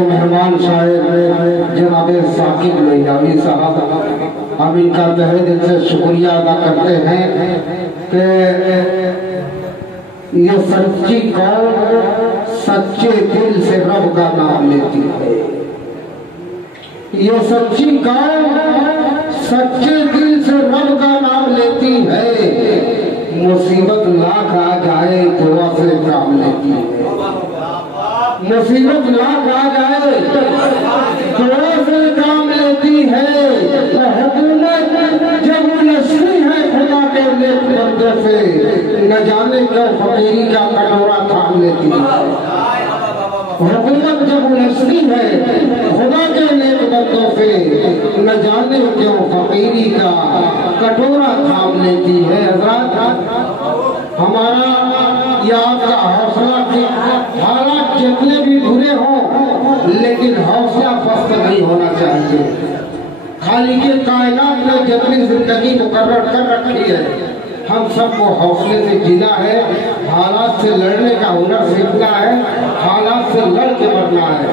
मेहमान शायर जनाब साकिब लहियावी साहब, हम इनका तहे दिल से शुक्रिया अदा करते हैं कि ये सच्ची कौम सच्चे दिल से रब का नाम लेती है। ये सच्ची कौम सच्चे दिल से रब का नाम लेती है। मुसीबत लाख आ जाए दुआ से काम लेती है। मुसीबत लाख आ जाए दुआ से काम लेती है। हुकूमत जब उलझती है खुदा के नेक बंदे से, न जाने क्यों फकीरी का कटोरा थाम लेती है। हुकूमत जब उलझती है खुदा के नेक बंदों से, न जाने क्यों फकीरी का कटोरा थाम लेती है। हज़रात, हमारा या आपका हौसला की हालात जितने भी बुरे हों, लेकिन हौसला पस्त नहीं होना चाहिए। खाली के कायनात ने जितनी जिंदगी मुकर्रर कर रखी है, हम सबको हौसले से जीना है, हालात से लड़ने का हुनर सीखना है, हालात से लड़ के मरना है।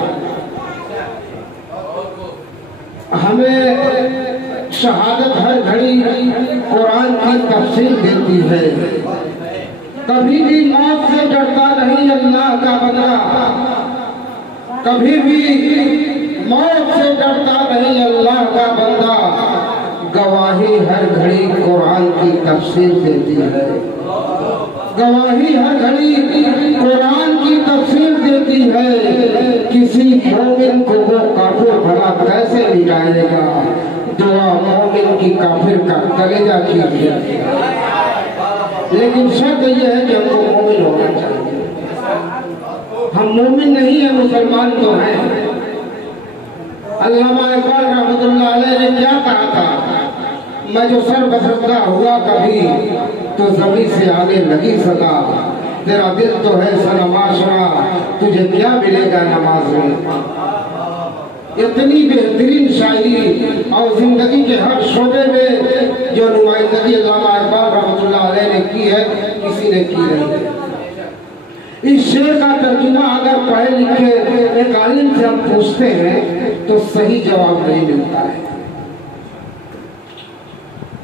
हमें शहादत हर घड़ी कुरान की तफसील देती है। कभी भी मौत से डरता नहीं अल्लाह का बंदा, कभी भी मौत से डरता नहीं अल्लाह का बंदा। गवाही हर घड़ी कुरान की तफसील देती है। गवाही हर घड़ी कुरान की तफसील देती है। किसी मोमिन को वो काफिर भला कैसे मिटाएगा, दुआ मोमिन की काफिर का कलेजा कीजिए। लेकिन शर्त यह है कि हमको मोमिन होना चाहिए। हम मोमिन नहीं है, मुसलमान तो हैं। अल्लामा इकबाल रहमतुल्लाह अलैह ने क्या कहा था, मैं जो सर बसरदा हुआ कभी तो जमीन से आने लगी सदा। तेरा दिल तो है सनमाशरा, तुझे क्या मिलेगा नमाज में। इतनी बेहतरीन शायरी और जिंदगी के हर शोबे में जो नुमाइंदगी अल्लामा इकबाल रहमतुल्लाह अलैह ने की है, किसी ने की नहीं। इस शेर का तर्जुमा अगर पढ़े लिखे एक आलिम से हम पूछते हैं तो सही जवाब नहीं मिलता है।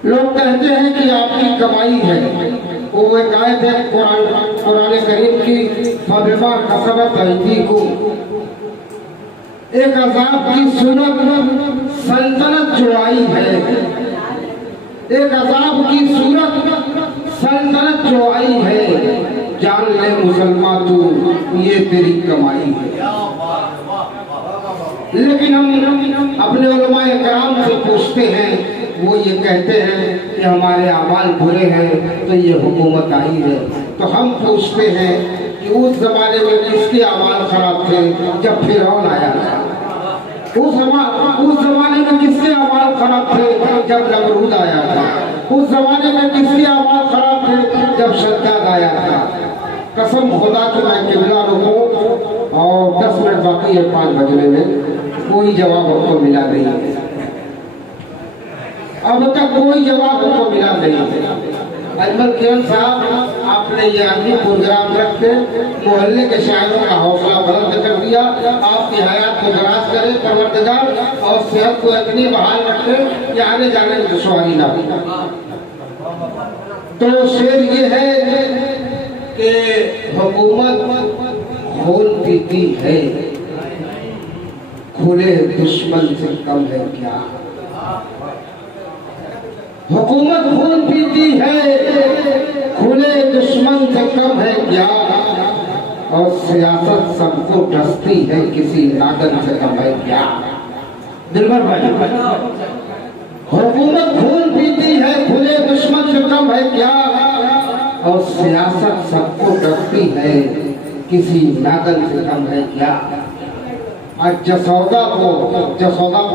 लोग कहते हैं कि आपकी कमाई है। वो एक आयत है कुरान करीम की, फबिमा कसबत अयदीकुम। एक अज़ाब की सूरत सल्तनत जो आई है, एक अज़ाब की सूरत सल्तनत जो आई है, जान ले मुसलमान तू ये तेरी कमाई है। लेकिन हम अपने उलमाए कराम से पूछते हैं, वो ये कहते हैं कि हमारे अमाल बुरे हैं तो ये हुकूमत आई है। तो हम पूछते हैं कि उस जमाने में किसके अमाल खराब थे जब फिरौन आया था? उस जमाने में किसके अमाल खराब थे जब नमरूद आया था? उस जमाने में किसके अमाल खराब थे जब शद्दाद आया था? कसम खुदा की मैं किबला रुकूं और 10 मिनट बाकी है 5 बजने में, कोई जवाब हमको मिला नहीं है। अब तक कोई जवाब हमको मिला नहीं। अजमल किरण साहब, आपने ये आदमी प्रोग्राम रख के मोहल्ले के शायरों का हौसला बुलंद कर दिया। आपकी हयात को दराज करे परवरदिगार और सेहत को इतनी बहाल रखे कि आने जाने में दुश्वारी ना हो। तो शेर ये है कि हुकूमत खून पीती है, खुले दुश्मन से कम है क्या? हुकूमत खून पीती है, खुले दुश्मन से कम है क्या? और सियासत सबको डसती है, किसी नागन से कम है क्या? दिलबर भाई, हुकूमत खून पीती है, खुले दुश्मन से कम है क्या? और सियासत सबको डसती है, किसी नागन से कम है क्या? आज जसौदा को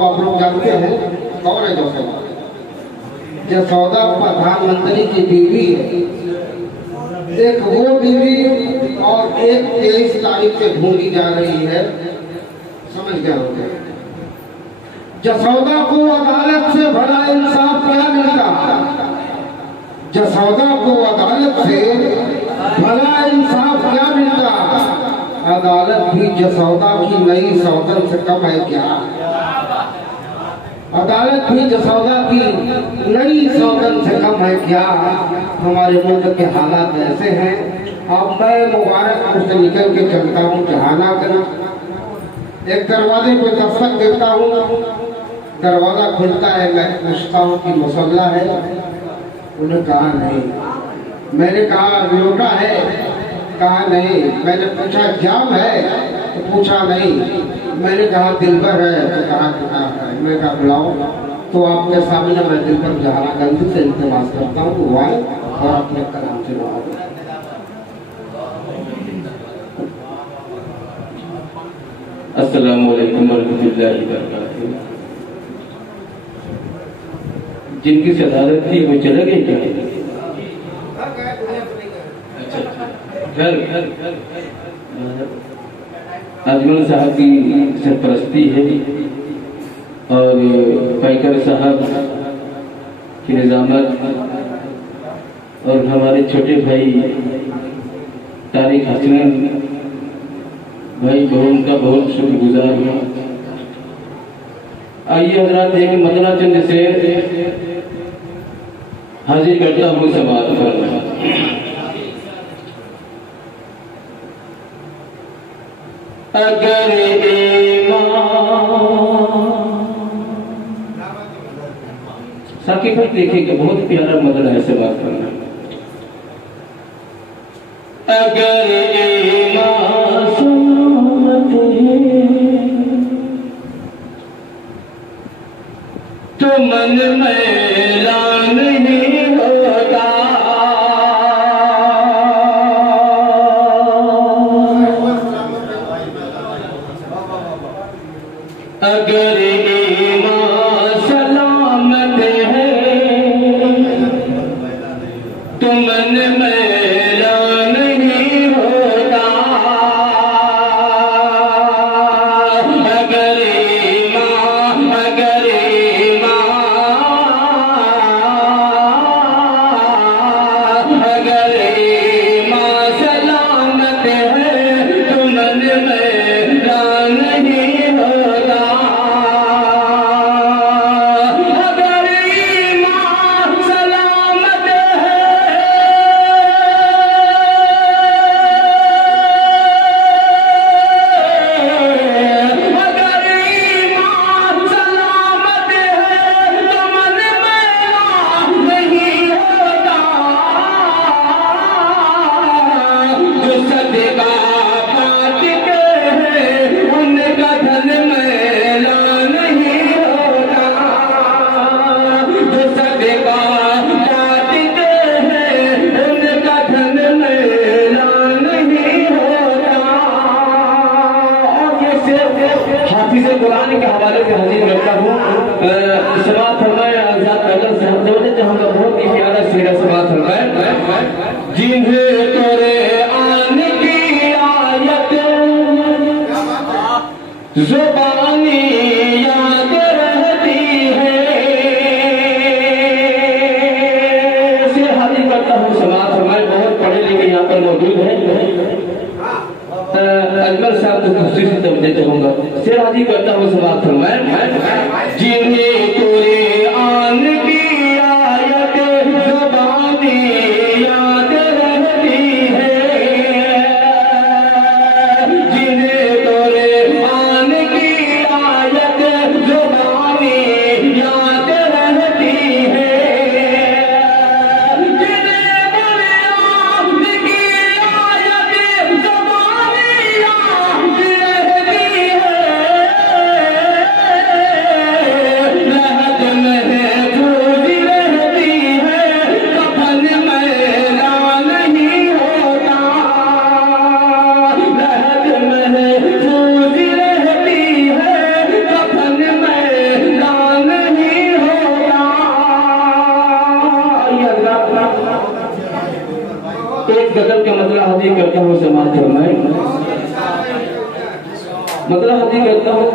आप लोग जानते हैं, कौन है जसौदा? जसौदा प्रधानमंत्री की बीवी है। एक वो बीवी और एक 23 तारीख से ढूंढी जा रही है। समझ गया होगा। जसौदा को अदालत से भला इंसाफ क्या मिलता? जसौदा को अदालत से भला इंसाफ क्या मिलता? अदालत भी जसौदा की नई सौदन से कम है क्या? अदालत भी जसौदा की नई सौदन से कम है क्या? हमारे मुल्क के हालात ऐसे हैं। अब मैं मुबारकपुर से निकल के चलता हूँ जहानागर, एक दरवाजे पे दस्तक देता हूँ, दरवाजा खुलता है, मैं पूछता हूँ कि मुसल्ला है? उन्होंने कहा नहीं। मैंने कहा लोटा है? कहा नहीं। मैंने पूछा जाम है? तो पूछा नहीं। मैंने कहा दिलबर है? तो कहा है। मैंने कहा बुलाओ। तो आपके सामने मैं दिलबर जहानागंज से इल्तिमास करता हूँ वो आए और अपने कलाम चलाओ। अस्सलामु अलैकुम वरहमतुल्लाहि वबरकातुहू। जिनकी शहादत थी वो चले गए क्या? घर अजमल साहब की सरपरस्ती है और पैकर साहब की निजामत और हमारे छोटे भाई तारिक हसनैन भाई बहुन का बहुत शुक्रगुजार हूँ। आइए हजरात एक मदना चंद से हाजिर करता हूँ समाज पर। अगर साकिब देखिएगा बहुत प्यारा मदना है समाज करना। अगर तो मन मैला नहीं होता, अगर ईमान सलामत है तो मन मैला नहीं होता, अगर कुरान के हवाले से हाजिर करता हूँ। समाअत फरमाए आजाद पैगंबर साहब ने जो हमका बहुत ही प्यारा शेर समाअत फरमाए। जिन्हें तेरे आने की आयत ज़ुबानी याद रहती है, शेर हाजिर करता हूँ। समाअत फरमाए बहुत पढ़े लिखे यहाँ पर मौजूद है। अजमल साहब को खुशी से तवज्जो चाहूंगा। शेर हाजिर करता हूँ समाअत फरमाए। जिन्हें कुरान की आयत ज़ुबानी याद रहती है, जिन्हें कुरान की आयत ज़ुबानी याद रहती है, जिन्हें कुरान की आयत ज़ुबानी याद रहती है, लहद महफूज रहती है, कफन मैला नहीं होता, लहद महफूज रहती है, कफन मैला नहीं होता। एक गजल का मतलब हाजिर करता हूँ समाअत फरमाए। मतलब हाजिर करता हूँ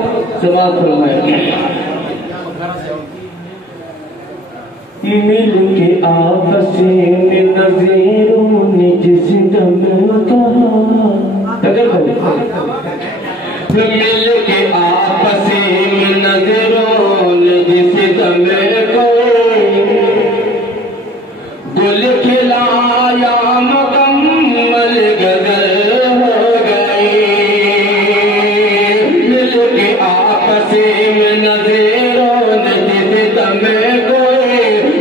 समाअत फरमाए। मिल के आपस में नज़ीरों ने जिस दम कहा, मिल के आपस में नजरों ने जिस समय को गुल खिलाया मुकम्मल गजल हो गई। मिल के आपस में नजरों ने जिस समय को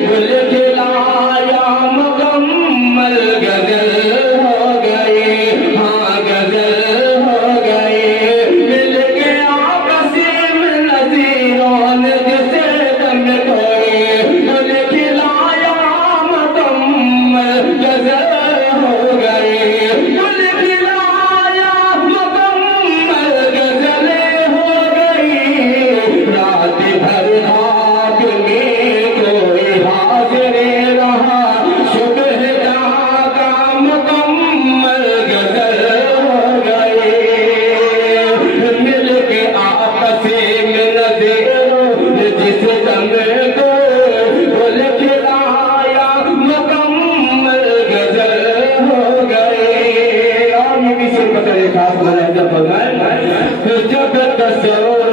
गुल खिलाया मुकम्मल गजल हो गई। हाँ गजल हो गई। मिल के आपस में नजरों ने जिस समय को गुल खिलाया मुकम्मल गजल हो गई। गुल खिलाया मुकम्मल गजल हो गई। रात भर रात में कोई हाजिर रहा, सुबह जागा मुकम्मल गजल हो गई। मिल के आपस में नजरों जिस समय को गुल खिलाया मुकम्मल गजल हो गई। और ये भी सिर्फ खास बनाया जब तस्वीर